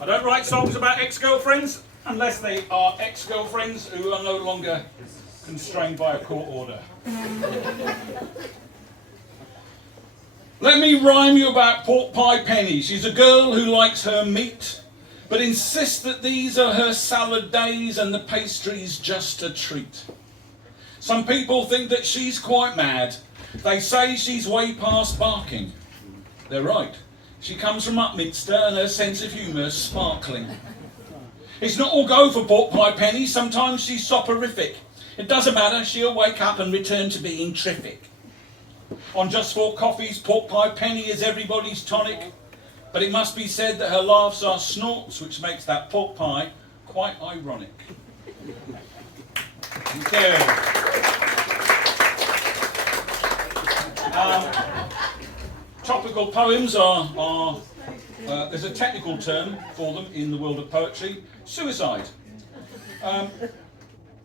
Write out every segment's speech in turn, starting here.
I don't write songs about ex-girlfriends unless they are ex-girlfriends who are no longer constrained by a court order. Let me rhyme you about pork pie Penny. She's a girl who likes her meat, but insists that these are her salad days and the pastry's just a treat. Some people think that she's quite mad. They say she's way past barking. They're right. She comes from Upminster and her sense of humour's sparkling. It's not all go for pork pie Penny, sometimes she's soporific. It doesn't matter, she'll wake up and return to being terrific. On Just 4 Coffees, pork pie Penny is everybody's tonic, but it must be said that her laughs are snorts, which makes that pork pie quite ironic. Thank you. Topical poems are there's a technical term for them in the world of poetry, suicide.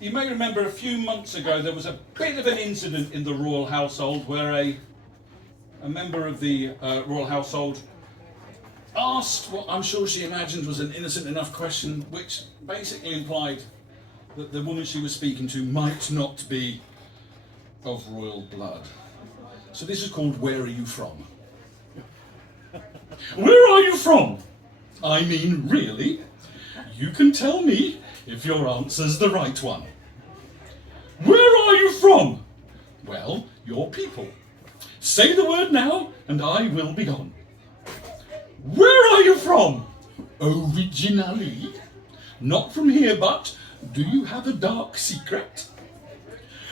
You may remember a few months ago there was a bit of an incident in the royal household where a member of the royal household asked what I'm sure she imagined was an innocent enough question, which basically implied that the woman she was speaking to might not be of royal blood. So this is called Where Are You From? Where are you from? I mean, really? You can tell me if your answer's the right one. Where are you from? Well, your people. Say the word now, and I will be gone. Where are you from? Originally? Not from here, but do you have a dark secret?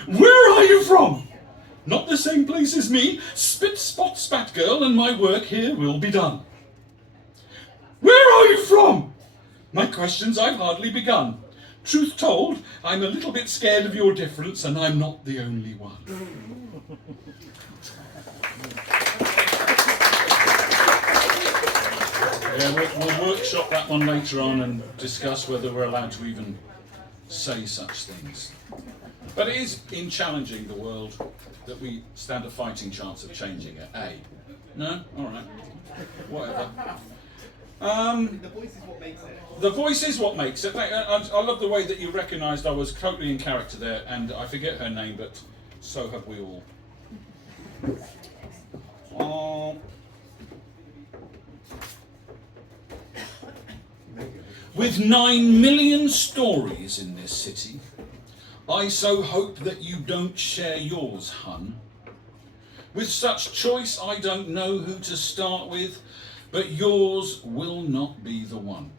Where are you from? Not the same place as me. Spit, spot, spat girl, and my work here will be done. Where are you from? My questions I've hardly begun. Truth told, I'm a little bit scared of your difference, and I'm not the only one. Yeah, we'll workshop that one later on and discuss whether we're allowed to even say such things. But it is in challenging the world that we stand a fighting chance of changing it. No? All right. Whatever. The voice is what makes it. The voice is what makes it. I love the way that you recognised I was totally in character there, and I forget her name, but so have we all. With 9 million stories in this city, I so hope that you don't share yours, hun. With such choice, I don't know who to start with, but yours will not be the one.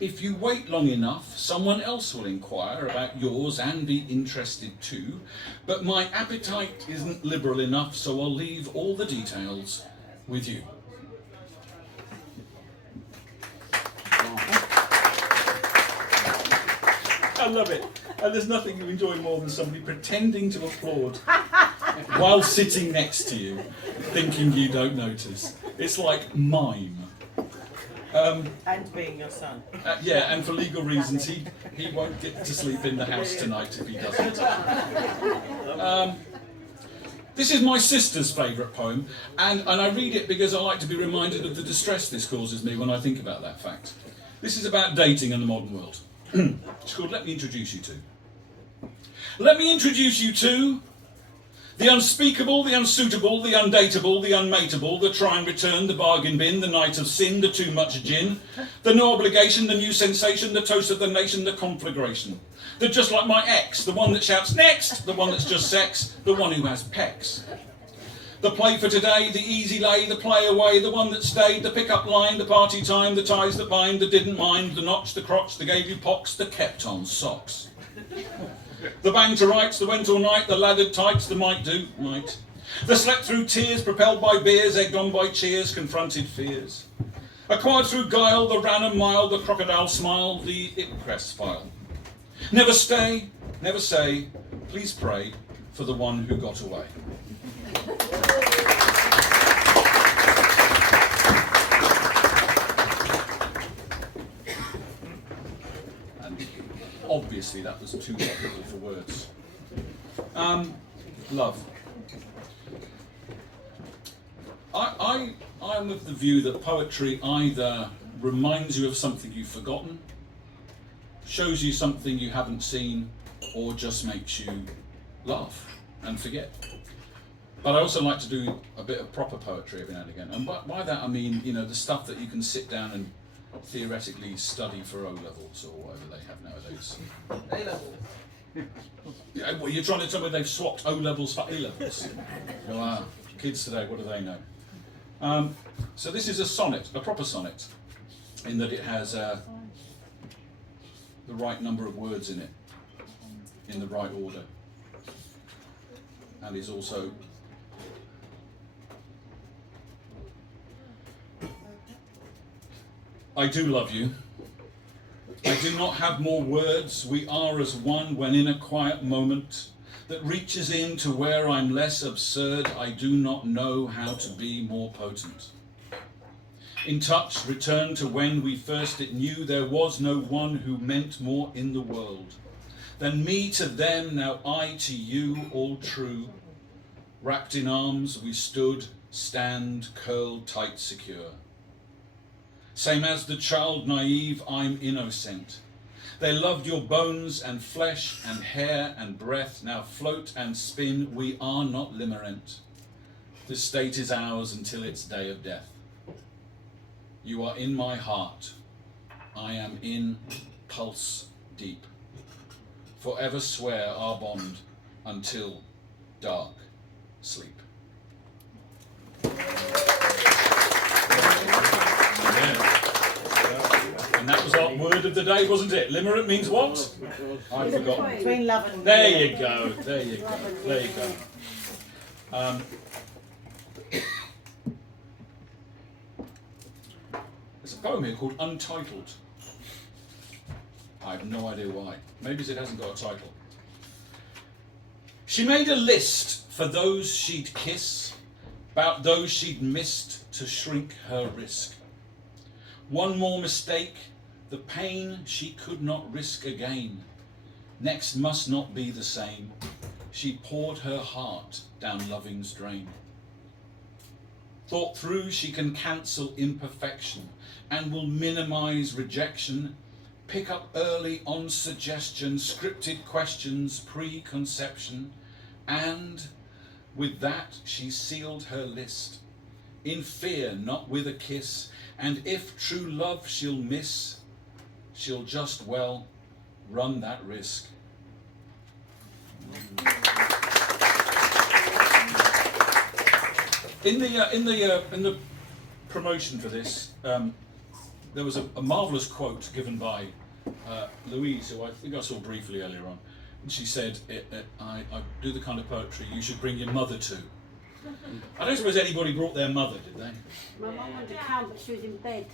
If you wait long enough, someone else will inquire about yours and be interested too, but my appetite isn't liberal enough, so I'll leave all the details with you. I love it. And there's nothing you enjoy more than somebody pretending to applaud while sitting next to you, thinking you don't notice. It's like mime. And being your son. Yeah, and for legal reasons, he won't get to sleep in the house tonight if he doesn't. This is my sister's favourite poem, and I read it because I like to be reminded of the distress this causes me when I think about that fact. This is about dating in the modern world. It's called Let Me Introduce You To. Let me introduce you to the unspeakable, the unsuitable, the undateable, the unmateable, the try and return, the bargain bin, the night of sin, the too much gin, the no obligation, the new sensation, the toast of the nation, the conflagration. The just like my ex, the one that shouts next, the one that's just sex, the one who has pecs. The play for today, the easy lay, the play away, the one that stayed, the pick-up line, the party time, the ties that bind, the didn't mind, the notch, the crotch, the gave you pox, the kept on socks. The bang to rights, the went all night, the laddered tights, the might do, might. The slept through tears, propelled by beers, egged on by cheers, confronted fears. Acquired through guile, the ran a mile, the crocodile smile, the impress file. Never stay, never say, please pray for the one who got away. And obviously that was too technical for words. Love. I am of the view that poetry either reminds you of something you've forgotten, shows you something you haven't seen, or just makes you laugh and forget. But I also like to do a bit of proper poetry every now and again. And by that I mean, the stuff that you can sit down and theoretically study for O-levels or whatever they have nowadays. A-levels. Yeah, well, you're trying to tell me they've swapped O-levels for A-levels. Kids today, what do they know? So this is a sonnet, a proper sonnet, in that it has the right number of words in it, in the right order, and is also I do love you. I do not have more words. We are as one when in a quiet moment that reaches in to where I'm less absurd. I do not know how to be more potent. In touch, return to when we first it knew. There was no one who meant more in the world than me to them, now I to you, all true. Wrapped in arms we stood, stand, curled tight, secure. Same as the child naive, I'm innocent. They loved your bones and flesh and hair and breath. Now float and spin, we are not limerent. The state is ours until its day of death. You are in my heart. I am in pulse deep. Forever swear our bond until dark sleep. And that was our word of the day, wasn't it? Limerent means what? I've forgotten. Between love and There you go. There you go. There you go. There's a poem here called Untitled. I have no idea why. Maybe it hasn't got a title. She made a list for those she'd kiss, about those she'd missed to shrink her risk. One more mistake, the pain she could not risk again. Next must not be the same. She poured her heart down loving's drain. Thought through, she can cancel imperfection and will minimize rejection. Pick up early on suggestion, scripted questions, preconception. And with that, she sealed her list. In fear, not with a kiss. And if true love she'll miss, she'll just, well, run that risk. In the promotion for this, there was a marvellous quote given by Louise, who I think I saw briefly earlier on. And she said, I do the kind of poetry you should bring your mother to. I don't suppose anybody brought their mother, did they? My mum wanted to come, but she was in bed.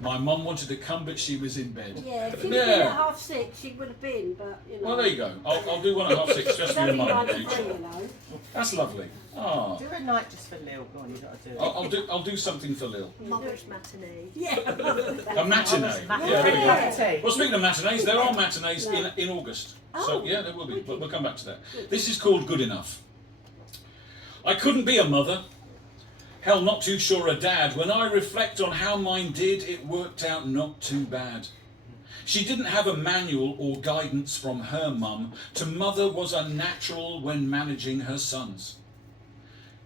My mum wanted to come, but she was in bed. Yeah, if she'd been at 6:30, she would have been, but Well, there you go. I'll do one at 6:30 just for your mum in the future. That's lovely. Oh. Do a night just for Lil. Go on, you got to do it. I'll do something for Lil. Mother's matinee. Yeah. A matinee. Yeah, there we go. Yeah. Well, speaking of matinees, there are matinees in August. So yeah, there will be. But we'll come back to that. This is called Good Enough. I couldn't be a mother. Hell, not too sure a dad. When I reflect on how mine did, it worked out not too bad. She didn't have a manual or guidance from her mum. To mother was unnatural when managing her sons.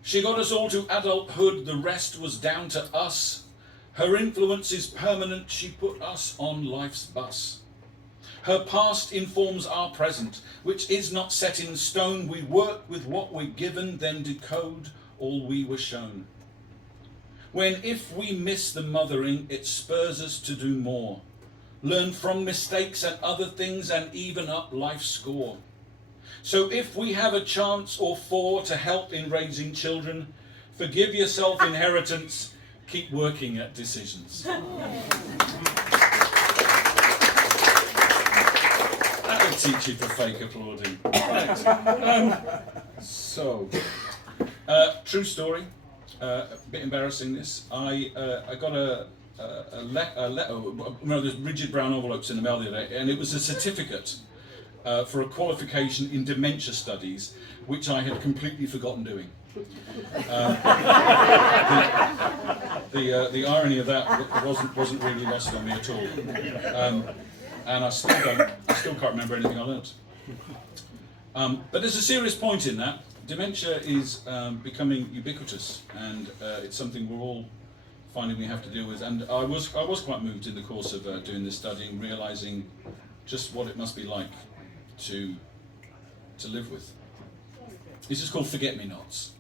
She got us all to adulthood, the rest was down to us. Her influence is permanent, she put us on life's bus. Her past informs our present, which is not set in stone. We work with what we're given, then decode all we were shown. When if we miss the mothering, it spurs us to do more. Learn from mistakes and other things and even up life's score. So if we have a chance or 4 to help in raising children, forgive yourself inheritance, keep working at decisions. That'll teach you to fake applauding. Right. True story. A bit embarrassing this. I got a letter, one of those rigid brown envelopes in the mail the other day, and it was a certificate for a qualification in dementia studies, which I had completely forgotten doing. The irony of that wasn't really lost on me at all. And I still can't remember anything I learnt. But there's a serious point in that. Dementia is becoming ubiquitous, and it's something we're all finding we have to deal with. And I was quite moved in the course of doing this studying, realising just what it must be like to live with. This is called Forget-Me-Nots.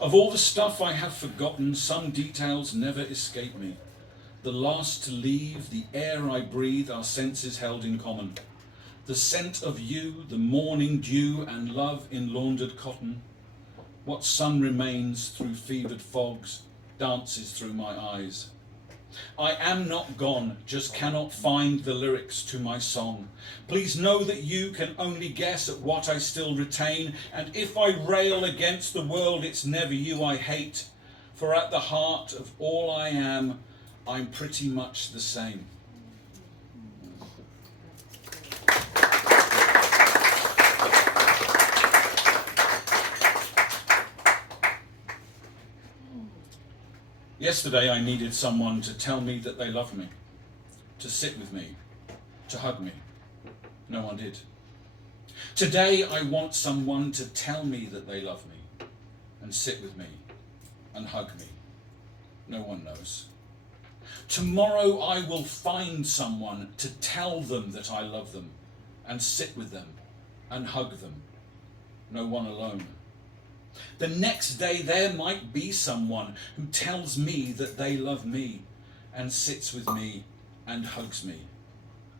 Of all the stuff I have forgotten, some details never escape me. The last to leave, the air I breathe, our senses held in common. The scent of you, the morning dew, and love in laundered cotton. What sun remains through fevered fogs, dances through my eyes. I am not gone, just cannot find the lyrics to my song. Please know that you can only guess at what I still retain, and if I rail against the world, it's never you I hate, for at the heart of all I am, I'm pretty much the same. Yesterday I needed someone to tell me that they loved me, to sit with me, to hug me. No one did. Today I want someone to tell me that they love me, and sit with me, and hug me. No one knows. Tomorrow I will find someone to tell them that I love them, and sit with them, and hug them. No one alone. The next day there might be someone who tells me that they love me and sits with me and hugs me.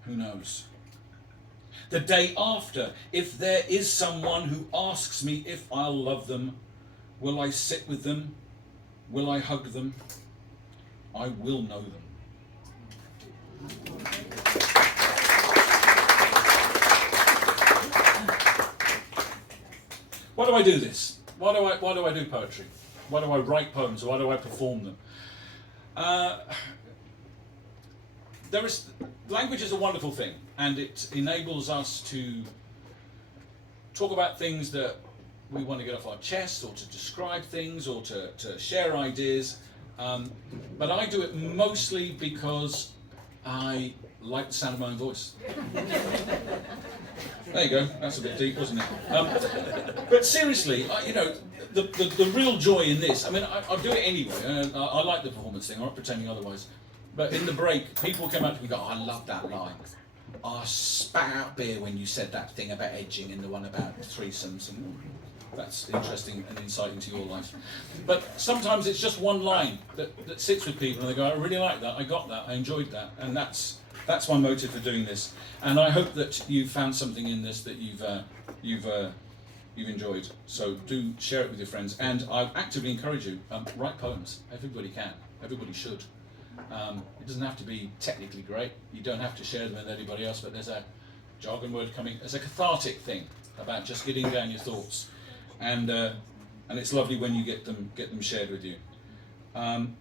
Who knows? The day after, if there is someone who asks me if I'll love them, will I sit with them? Will I hug them? I will know them. Why do I do this? Why do I do poetry? Why do I write poems? Why do I perform them? Language is a wonderful thing, and it enables us to talk about things that we want to get off our chest, or to describe things, or to share ideas. But I do it mostly because I like the sound of my own voice. There you go. That's a bit deep, wasn't it? But seriously, the real joy in this. I mean, I do it anyway. I like the performance thing. I'm not pretending otherwise. But in the break, people come up to me and go, "I love that line. I spat out beer when you said that thing about edging and the one about threesomes." And that's interesting and insight into your life. But sometimes it's just one line that sits with people, and they go, "I really like that. I got that. I enjoyed that." And that's my motive for doing this. And I hope that you found something in this that you've enjoyed. So do share it with your friends. And I actively encourage you, write poems. Everybody can. Everybody should. It doesn't have to be technically great. You don't have to share them with anybody else. But there's a jargon word coming. There's a cathartic thing about just getting down your thoughts, and it's lovely when you get them shared with you. I'm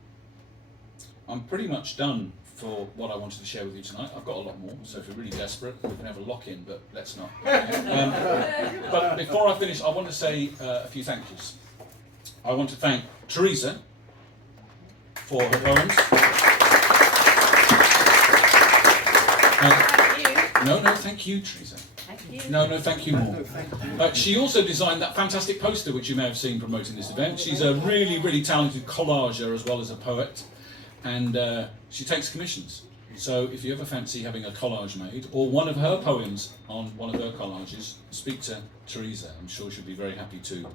pretty much done for what I wanted to share with you tonight. I've got a lot more, so if you're really desperate, we can have a lock-in, but let's not. But before I finish, I want to say a few thank yous. I want to thank Teresa for her poems. No, thank you, Teresa. Thank you. No, thank you more. She also designed that fantastic poster, which you may have seen promoting this event. She's a really, really talented collager as well as a poet, and she takes commissions. So if you ever fancy having a collage made, or one of her poems on one of her collages, speak to Teresa. I'm sure she'll be very happy to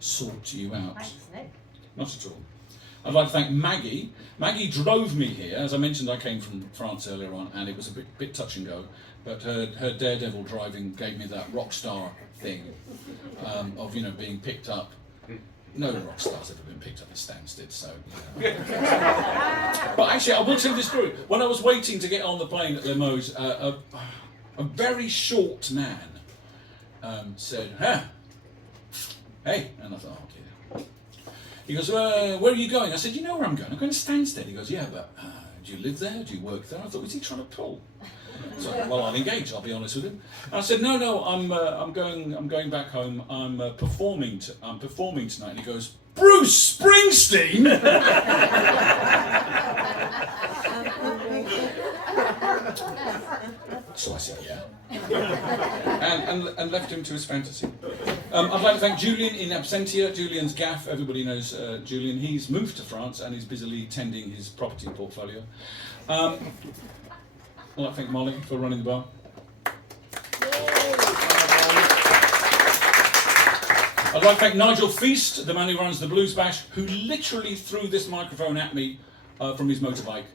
sort you out. Thanks, Nick. Not at all. I'd like to thank Maggie. Maggie drove me here. As I mentioned, I came from France earlier on, and it was a bit touch and go. But her daredevil driving gave me that rock star thing of being picked up. No rock star's ever been picked up at Stansted, so. But actually, I will tell you this story. When I was waiting to get on the plane at Limoges, a very short man said, "Hey," and I thought, "Oh dear." He goes, "Where are you going?" I said, "You know where I'm going. I'm going to Stansted." He goes, "Yeah, but do you live there? Do you work there?" I thought, "What's he trying to pull?" So, well, I'll engage. I'll be honest with him. And I said, "No, I'm going back home. I'm performing tonight." And he goes, Bruce Springsteen? So I said, yeah. And left him to his fantasy. I'd like to thank Julian in absentia. Julian's gaff, everybody knows Julian. He's moved to France and is busily tending his property portfolio. I'd like to thank Molly for running the bar. I'd like to thank Nigel Feast, the man who runs the Blues Bash, who literally threw this microphone at me from his motorbike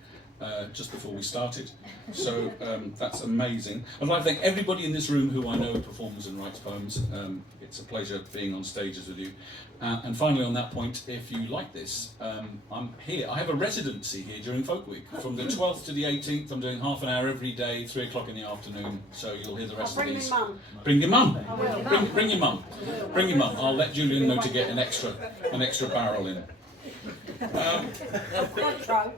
just before we started. So that's amazing. I'd like to thank everybody in this room who I know performs and writes poems. It's a pleasure being on stages with you. And finally, on that point, if you like this, I'm here. I have a residency here during Folk Week. From the 12th to the 18th, I'm doing half an hour every day, 3 o'clock in the afternoon, so you'll hear the rest of these. Bring your mum. Bring your mum. Bring your mum. I'll let Julian know to get an extra barrel in. Cointreau.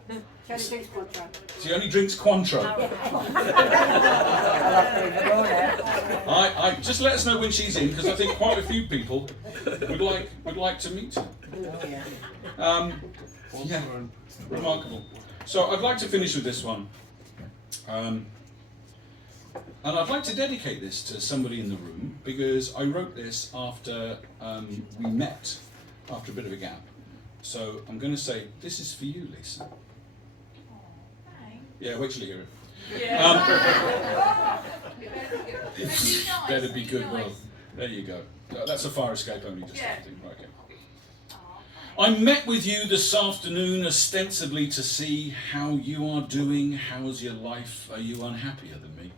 She only drinks Cointreau. She only drinks Cointreau. I just let us know when she's in, because I think quite a few people would like to meet her. Yeah, remarkable. So I'd like to finish with this one, and I'd like to dedicate this to somebody in the room, because I wrote this after we met, after a bit of a gap. So I'm going to say, this is for you, Lisa. Yeah, wait till you hear it. Better be good. Well, there you go. That's a fire escape only just thing. Right, okay. I met with you this afternoon ostensibly to see how you are doing. How's your life? Are you unhappier than me?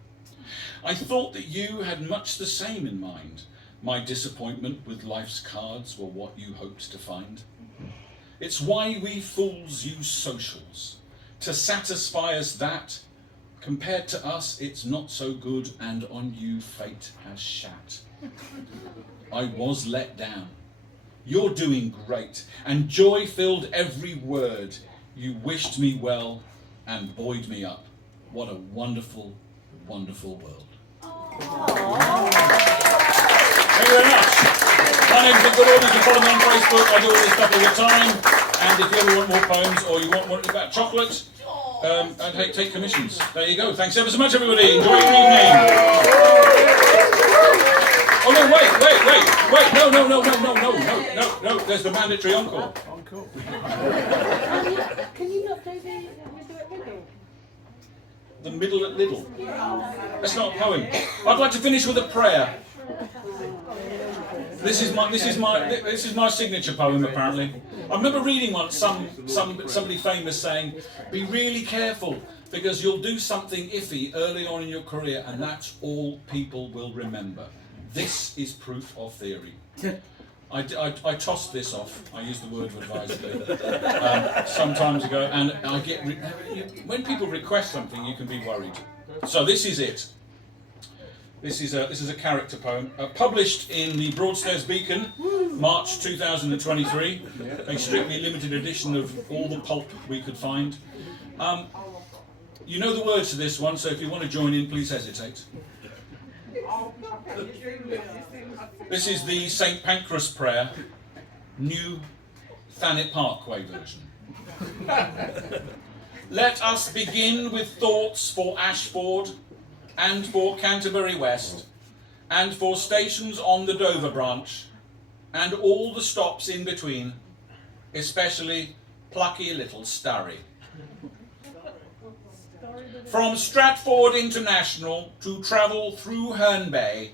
I thought that you had much the same in mind. My disappointment with life's cards were what you hoped to find. It's why we fools use socials, to satisfy us that, compared to us, it's not so good, and on you fate has shat. I was let down. You're doing great, and joy filled every word. You wished me well and buoyed me up. What a wonderful, wonderful world. Thank you very much. My name's Vic Goodall. You can follow me on Facebook. I do all this stuff all the time. And if you ever want more poems or you want one about chocolate, I'd take commissions. There you go. Thanks ever so much, everybody. Enjoy your evening. Oh no! Wait! No! There's the mandatory encore. Can you not do the middle at middle? The middle at Lidl. That's not a poem. I'd like to finish with a prayer. This is my signature poem, apparently. I remember reading once somebody famous saying, "Be really careful, because you'll do something iffy early on in your career, and that's all people will remember." This is proof of theory. I tossed this off. I use the word advisedly some times ago, and I get when people request something, you can be worried. So this is it. This is a character poem published in the Broadstairs Beacon, March 2023. A strictly limited edition of all the pulp we could find. You know the words to this one, so if you want to join in, please hesitate. This is the St. Pancras Prayer, new Thanet Parkway version. Let us begin with thoughts for Ashford, and for Canterbury West, and for stations on the Dover branch, and all the stops in between, especially plucky little Starry. From Stratford International to travel through Herne Bay,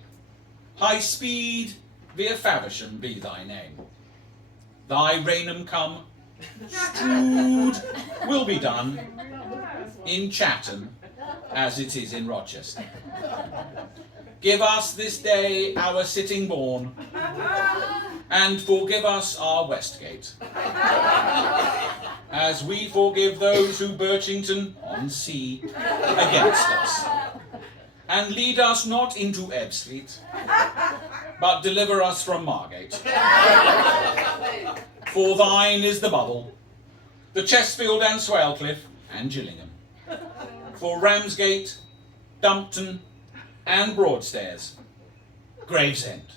high speed via Faversham be thy name. Thy Rainham come, Strood will be done in Chatham as it is in Rochester. Give us this day our sitting born, and forgive us our Westgate, as we forgive those who Birchington on sea against us. And lead us not into Ebbsfleet, but deliver us from Margate. For thine is the Bubble, the Chestfield and Swalcliffe and Gillingham. For Ramsgate, Dumpton and Broadstairs, Gravesend.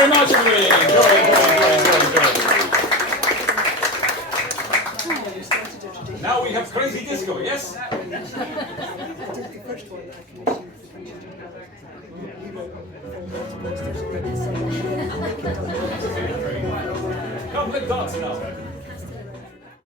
very much, everybody. Enjoy. Now we have crazy disco, yes? Come, let's dance now.